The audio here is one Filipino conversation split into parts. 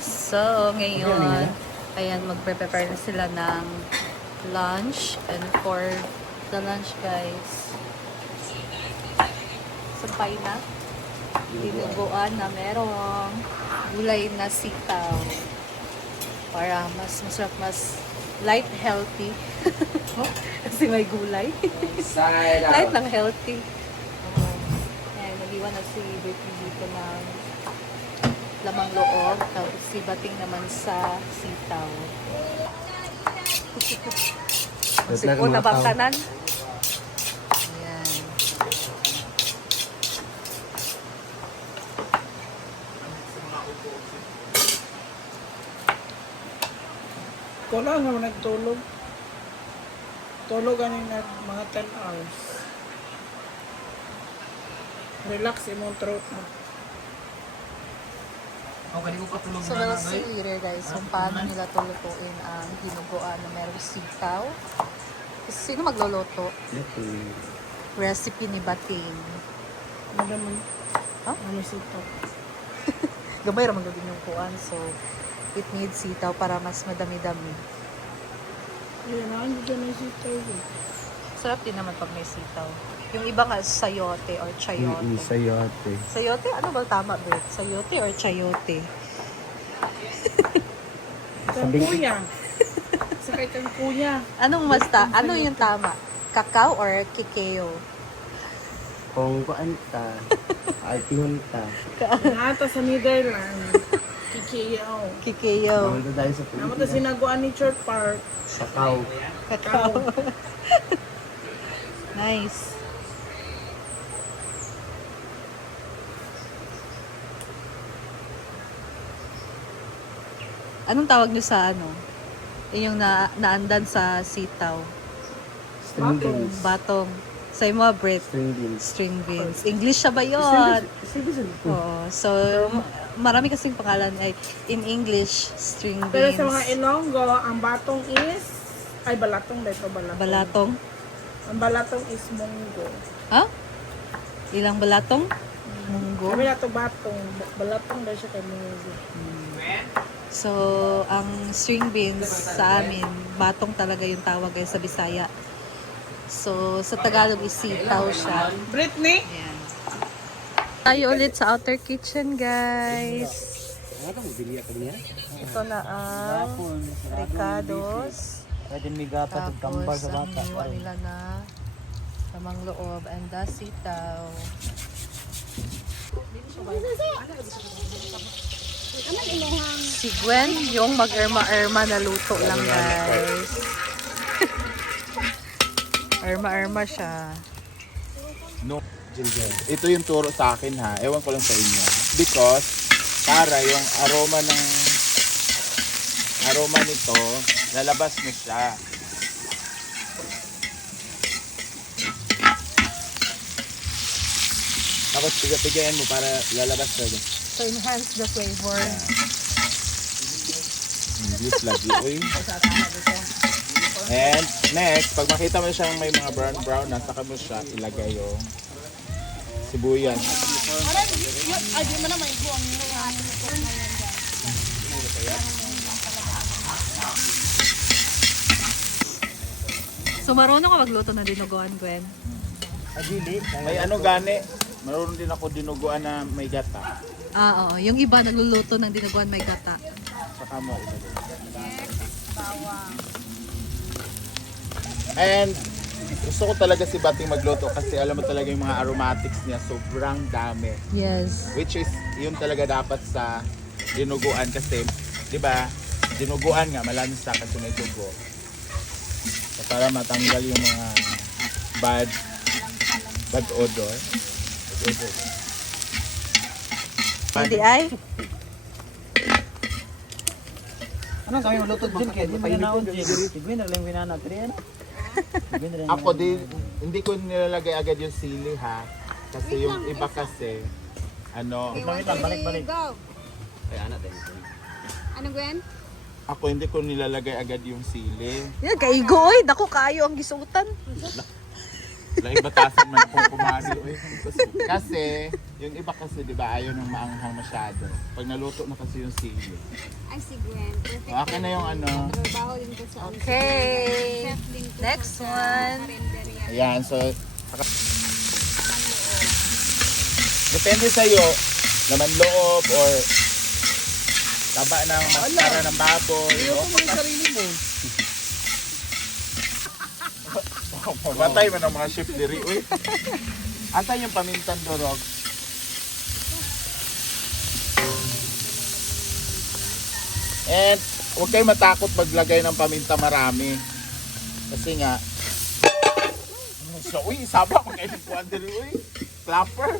guys. So, ngayon, ayan, magpe-prepare na sila ng lunch. And for the lunch, guys, sampay na. Dinuguan na merong gulay na sitaw. Para mas masarap, mas light, healthy. Kasi may gulay. Light lang healthy. Ayan, nag-iwan na si Betty dito ng lamang loob. Tapos si Bating naman sa sitaw. Sipon na bangkanan. Ayan. Ko lang naman nagtulog. Tulog ganin na mga 10 hours. Relax imong throat mo. So we'll see later guys kung paano nila tulutuin ang dinuguan na merong sitaw. Sino magluluto? Recipe ni Bating. Ano naman? Huh? Ano sito? Gamay ramang gagawin yung kuan. So it needs sitaw para mas madami-dami. Ayan, ano dyan yung sito? Sarap din naman pag may sitaw. Yung iba nga sayote or chayote. Sayote. Sayote? Ano ba tama, Bert? Sayote or chayote? Kang kuya. Sakay kang kuya. Anong ano yung tama? Kakao or kikeo? Kung kuanta, alpihunta. Nata sa Netherlands. Kikiyaw. Kikeo. Namunta tayo sa Naman ta Pilipinas. sinaguan ni Church Park. Sakaw. Kakao. Nice. Anong tawag nyo sa ano? Yung naandan sa sitaw. String beans. Batong. Sa mga bread. String beans. String beans. English siya ba yun? Sige. Oo. So, marami kasing pangalan ay in English, string beans. Pero sa mga Ilonggo, ang batong is... Ay, balatong dito, balatong. Balatong. Ang balatong is munggo. Ha? Ilang balatong? Munggo. Kami na to batong. Balatong dahil siya kay munggo. So, ang string beans sa amin, batong talaga yung tawag ay sa Bisaya. So, sa Tagalog is sitaw siya. Britney? Ayan. Tayo ulit sa outer kitchen, guys. Ano mo, bili ako niya? Ito na ang ricados. Pwede may gapat at kambal Tapos, sa ang bata. iniwan nila na lamang loob and the sitaw. Si Gwen, yung mag-erma-erma na luto lang, guys. Erma-erma siya. No, ito yung turo sa akin ha. Ewan ko lang sa inyo. Because para yung aroma nito, lalabas mo siya. Tapos piga-pigayan mo para lalabas siya. To enhance the flavor. English lagi. Uy. And next, pag makita mo siyang may mga brown na, saka mo siya ilagay yung sibuyas. So, marunong ka magluto ng dinuguan, Gwen? May ano gani, marunong din ako dinuguan na may gata. Ah, oo. Yung iba nagluluto ng dinuguan may gata. Saka mo ilagay. And gusto ko talaga si Bating magluto kasi alam mo talaga yung mga aromatics niya sobrang dami. Yes. Which is yun talaga dapat sa dinuguan kasi 'di ba? Dinuguan nga malansa kasi may dugo. So, para matanggal yung mga bad odor. Hindi ay? Ano kami malutod din kaya? Di mo naon din. Sigwin na lang winanat rin. Ako din hindi ko nilalagay agad yung sili ha. Kasi yung iba kasi ano, Balik. Ano, Gwen? ako hindi ko nilalagay agad yung sili. Yan, kaigo oy. Dako kayo ang gisutan. Laing batasan man kung kumari. Uy. Kasi, yung iba kasi, di ba, ayaw nang maanghang masyado. Pag naluto na kasi yung sili. Ay, si Gwen. Perfect. Akin na yung ano. Trabaho din ko sa Okay. chef din ko Next sa one. karinderya. Ayan, so, depende sa'yo, laman loob or taba ng maskara ng baboy. Ayaw No? ko mga sarili mo. Pamatay man ang mga chef diri. Uy. Anta yung pamintang durog. And huwag kayo matakot maglagay ng paminta marami. Kasi nga, so, uy, sabak mga kayo diri, uy. Flapper.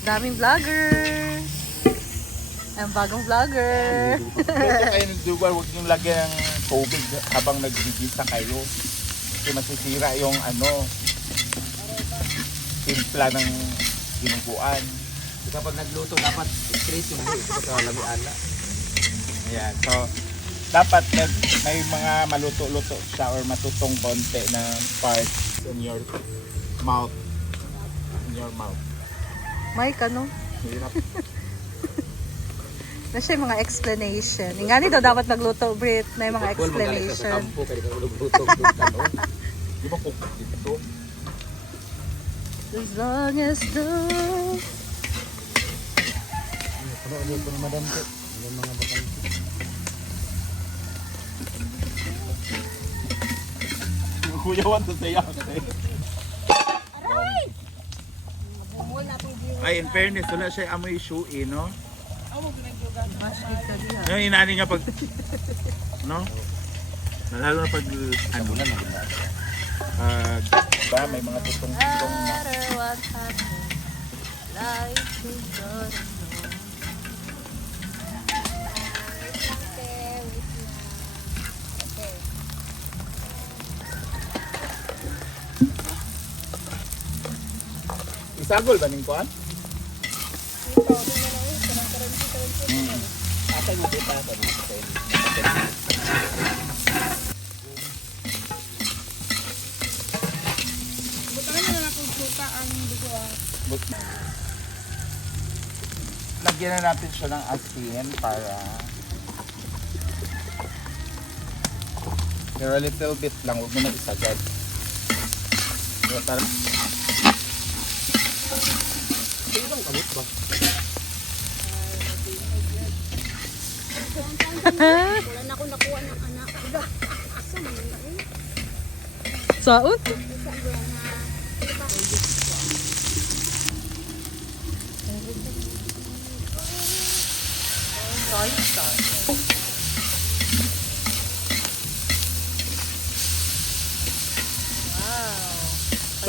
Daming vlogger. Ang bagong vlogger. Pwede kayo nagdugal, huwag niyong lagyan ng tubig habang nagbibisa kayo. Kasi masisira yung ano, timpla ng dinuguan. Kapag nagluto, dapat straight yung buhay. Kapag kalamian na. Ayan, so dapat may mga maluto-luto siya or matutong konti na parts in your mouth. In your mouth. Mike, ano? Hirap. Na siya yung mga explanation. Yung nga nito dapat magluto, Brit, na yung mga Kapag magaling ka sa explanation. kampo, kaya ka ulog-luto. Tanong. Di ba cook dito? As long as the... Ano ko na madam ko? Yung mga batang ko. Kuya Juan to say Ay, in fairness, wala siya amoy shui, no? Yung inani nga pag, no? Lalo na pag, ano na, ba, may mga tutong-tutong na. matter what happens, life is gonna know. Okay, wait lang. Okay. Isagol ba ning kuan? Asa mo dito ako na sa pwede. Butangan na lang akong suka ang dugo. Lagyan na natin siya ng asin para pero a little bit lang, huwag mo na isagad. Pero para Ibang kamot ba? Wala na ako nakuha ng anak. Asa mo na eh? Saot? Isa Gwen ha.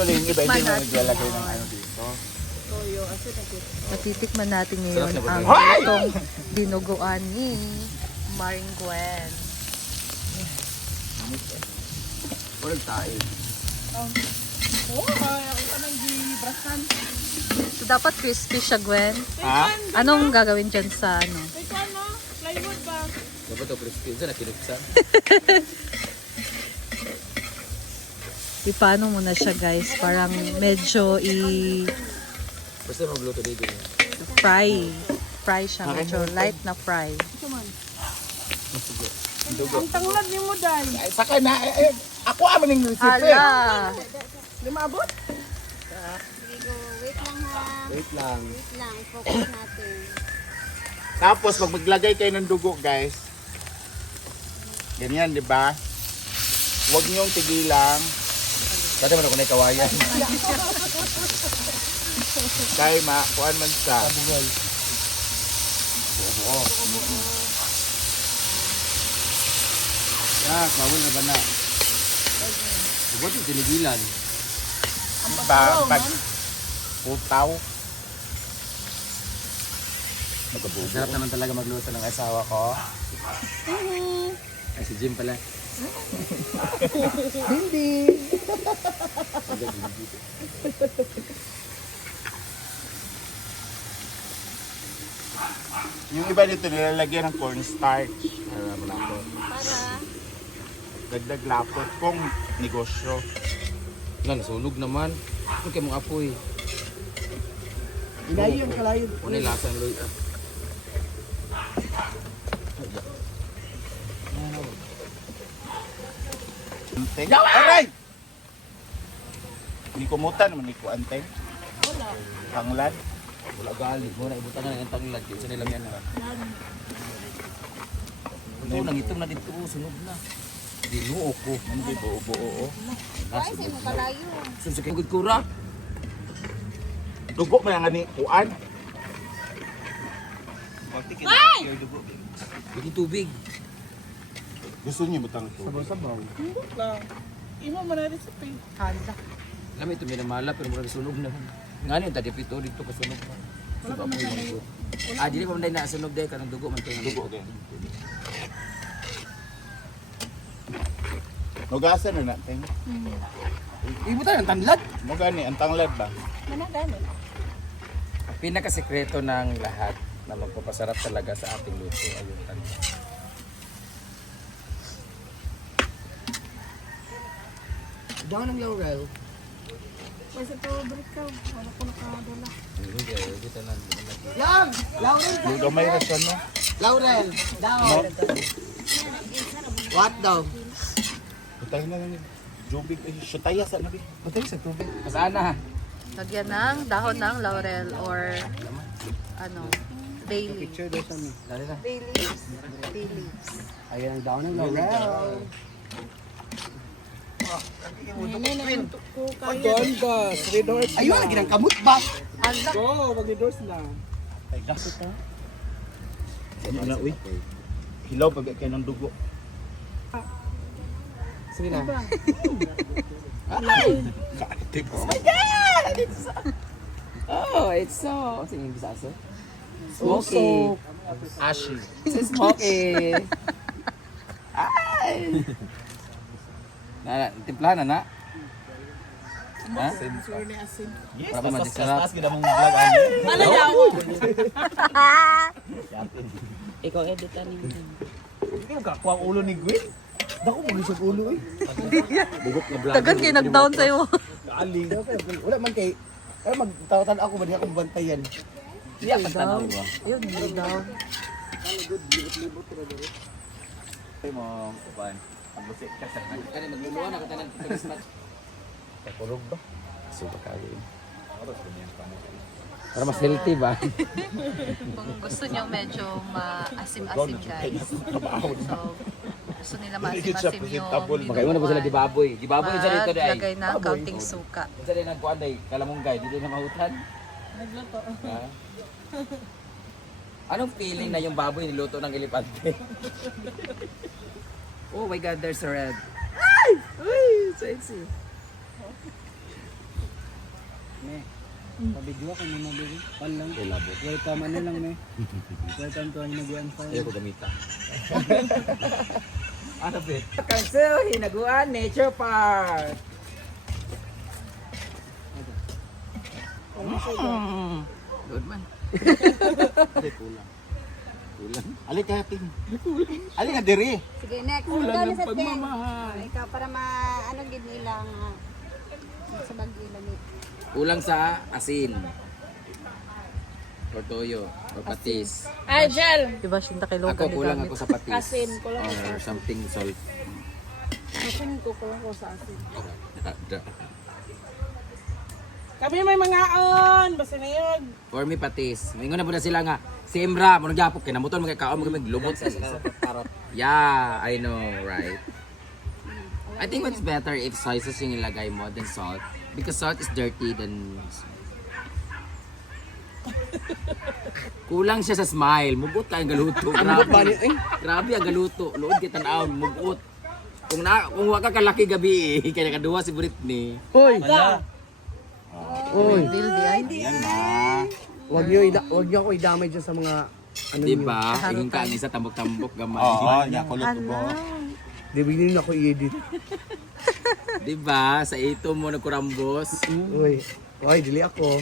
actually yung iba hindi mo naglalagay ng ano dito. Matitikman natin ngayon Sarap na ang ba? itong dinuguan ni Maring Gwen. Walang tayo. Oo, ako ka nang gibrasan. So, dapat crispy siya, Gwen. Ha? Anong gagawin dyan sa ano? Ito ano? Plywood ba? Dapat ito crispy. Saan na kinuksan? Ipano mo na siya, guys. Parang medyo Basta magluto dito niya. fry. Fry siya. Medyo light na fry. Ang tanglad ni mo, Day. Ay, saka na, ako amin ng recipe. Hala! Lumabot? Sige go. Wait lang ha. Wait lang. Wait lang. Focus natin. Tapos pag maglagay kayo ng dugo, guys, ganyan, di ba? Huwag niyong tigilang Dati man ako na kawayan. kay kuan man sa. Bugol. Buo. Yak, bawal na ba na? Huwag yung tinigilan. Pag putaw. Sarap naman talaga magluto ng asawa ko. Ay, si Jim pala. Hindi. Yung iba dito nilalagyan ng cornstarch. Alam mo na ako. Para Dagdag lapot kung negosyo. Wala, nasunog naman. Ito kayo mong apoy. Ilayo yung kalayo. Ano yung lasa ng loy? Anteng. Aray! Hindi kumutan naman ni ko anteng. Tanglad. Wala gali. Muna ibutan na ng tanglad. Sa nila yan na. Ito, nangitong na dito. Sunog na. Dinuo ko. Hindi buo-buo. Ay, sino kalayo? Susuk yung kura. Dugo mo yung ani kuan. Hindi tubig. Gusto niyo butang ito? Sabaw-sabaw. Hindi lang. Imo man na recipe. Hala. Alam mo ito minamala pero mura sunog na. Nga niyo, tadi pito dito kasunog na. Sunog mo yung dili pa man dahil nasunog dahil kanang dugo man ito. Dugo din. Nugasan na natin. Ibutan ng tanglad. Mo gani ang tanglad ba? Managano? Pinakasekreto ng lahat na magpapasarap talaga sa ating luto ay yung tanglad. Daw ng laurel. Basta to, break ka. Wala ko nakadala. Hindi, dito lang. Yan! Laurel! Yung gamay na siya no? Laurel! Down! No? What daw? Patay na lang. Jubig. Siya taya sa nabi. Patay sa tubig. Saan na? Lagyan ng dahon ng laurel or ano, bay leaves. daw sa amin. Dali na. Bay leaves. Bay leaves. Ayan ang down ng Laurel. Paganda! 3 doors Ayun, lagi ng kamot ba? Hala. Go! Mag-doors na. Ano na uy? Hilaw pag kayo ng dugo. Sige na. Kaitip. Oh, it's so... Sige, yung bisa aso? Smoky. Ashy. It's smoky. Ay! Timplahan na na? Ha? Yes, Para masarap. tas kita mong vlog ano. Ikaw editan niyo. Hindi mo kakuha ang ulo ni Gwen. Dako mo gisog ulo eh. Bugok na vlog. Tagan kayo nag-down sa'yo. Kaaling. Wala man kay... Ay, magtawatan ako ba? Di ako bantayan. Hindi ako tanaw ba? Ayun, hindi down. Ay mo, kupan. Pagbusit ka sa kanya. Kani magluluan ako tanan Christmas. Kakurog ba? Super kayo. Para mas healthy ba? Kung gusto nyo medyo maasim-asim guys. So, gusto nila maasim-asim yung Magkaimo na po sila di baboy. Di baboy sa dito dai. maglagay ng kaunting suka. Sa din nagkuan dai kalamunggay, di din na mahutan. Nagluto. Anong feeling na yung baboy niluto ng elepante? Oh my God, there's a red. Ay! Uy! Sexy. Pabidyo ako na mabili. Pan lang. Ilabot. Welcome ano lang me. Welcome to ang Hinaguan Farm. Ayaw ko gamita. Ano ba? Kanso, Hinaguan Nature Park. Good man. Kulang. Kulang. Ali ka ting. Ali nga diri. Sige, next. Ikaw na sa pagmamahal. Ikaw para ano gid nila nga sa bagila ni. Kulang sa asin. Or toyo. Or patis. Ay, gel. Diba siya kailangan Ako kulang ako sa patis. Asin, kulang ako Or something salt. Asin ko sa asin. Kami may mga on. Basta na yun. For me patis. Mingon na po na sila nga. Sembra, mo nagyapok kinamuton magkakaon mo lubot sa karot. Yeah, I know, right? I think what's better if soy sauce yung ilagay mo than salt. Because salt is dirty than... Kulang siya sa smile. Mugot ka ang galuto. Grabe. Grabe ang galuto. Luod kita na mugot. Kung wag ka kalaki gabi kaya nakaduwa si Britney. Hoy! Oy, di ay. Yan na. Wag niyo ako idamay dyan sa mga ano Di ba? Ingin ka ang isa tambok-tambok gamay. Oo, nya kulot ko. Di bilhin ako i-edit. Di ba? Sa ito mo nagkurambos. Uy. Uy, dili ako.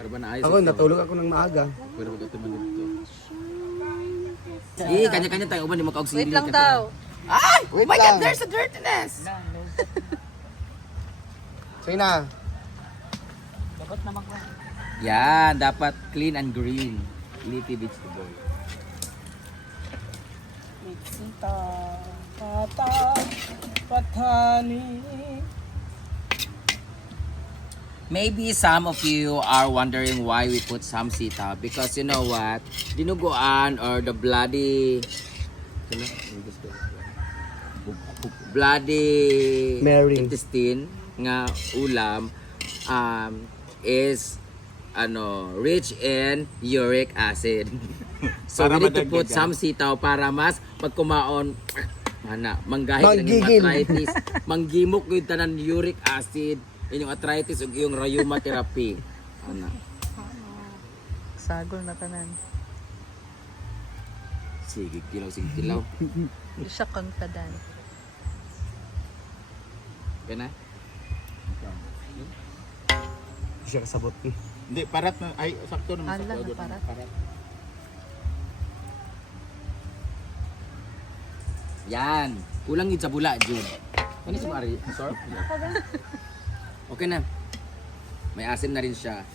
Para ba naayos Ako, ito? natulog ako ng maaga. Pero magkatuman dito. Eh, kanya-kanya tayo. Uban, di mo kaugsilyo. Wait lang daw. Ay! Oh Wait my God, lang. there's a dirtiness! Sige na. Yan, dapat clean and green. Leafy vegetable. Sita, pata, patani. Maybe some of you are wondering why we put some sitaw. Because you know what? Dinuguan or the bloody Mary. intestine nga ulam is rich in uric acid. So Para we need to madagdagan. put some sitaw para mas pag kumaon manggahit ng Manggigil. arthritis, manggimok yung tanan uric acid, inyong arthritis ug yung rheuma therapy. Sagol na tanan. Sige tilaw. Hindi siya confident. Okay na? Siya kasabot. Hindi, parat na. Ay, sakto naman. Hala, sakto, na parat. Yan. Kulang yun sa bula, June. Ano si Mari? Sorry. Okay na. May asim na rin siya.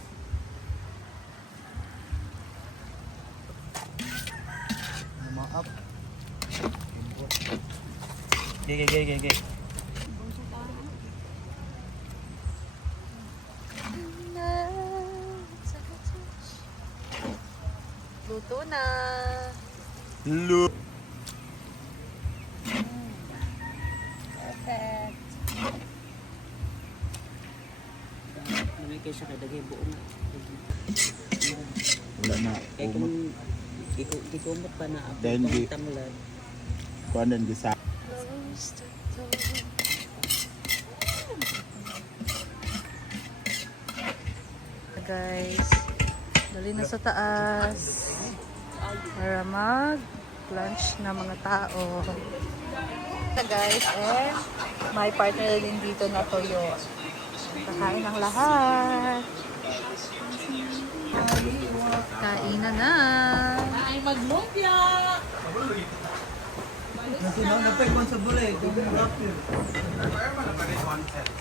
Maap. Gege. Luto na. Perfect. Wala na. Ikumot pa na ako Then, itong tamlad. Kuan din gisa. Guys, dali na sa taas para mag-lunch na mga tao. Ito guys, and may partner din dito na Toyo. Kakain ang lahat. Kain na. Ay, maglumpia!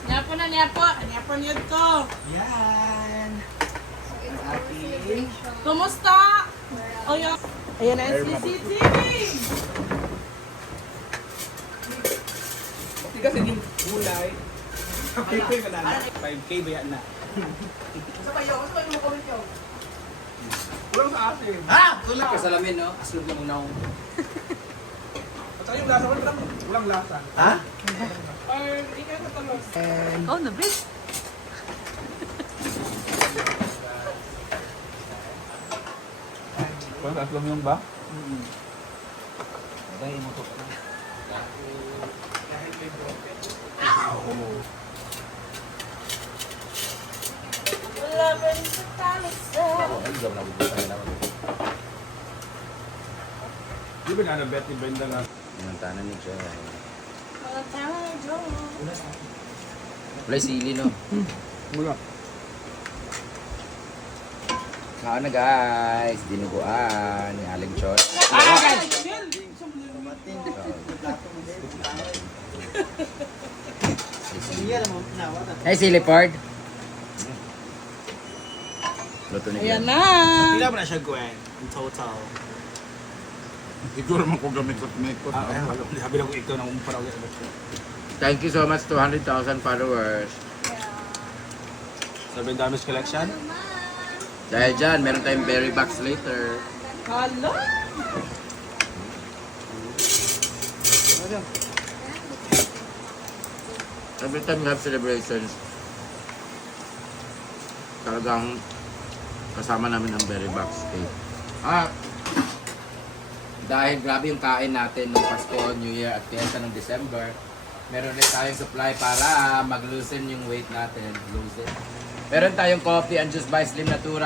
Niyapo niyad ko. Yan. Kumusta? Ayan na SCCTV. Kasi yung gulay. 5K ba yan na? Kulang sa atin. Ha? Kulang. Kasalamin, no? Aslog na muna ako. At saka yung lasa ko lang. Kulang lasa. Ha? Or ikaw sa talong. Oh, nabis. Kuan aslam yung ba? Di ba na bet ni Brenda na? Yung tanan ni Joy. Wala sili, no? Wala. Kaon na guys, dinuguan ni Aling Choy. Hey, Silipord. Luto ni Ayan Glenn. na. Pila mo na siya Gwen, in total. Siguro man ko gamikot-mikot. Sabi lang ko ikaw na umpara ulit. Thank you so much, 200,000 followers. Sabi damage collection. Dahil dyan, meron tayong berry box later. Hala. Every time we have celebrations, talagang kasama namin ang berry box cake. Dahil grabe yung kain natin ng Pasko, New Year at Fiesta ng December, meron ulit tayong supply para mag-loosen yung weight natin. Meron tayong coffee and juice by Slim Natura.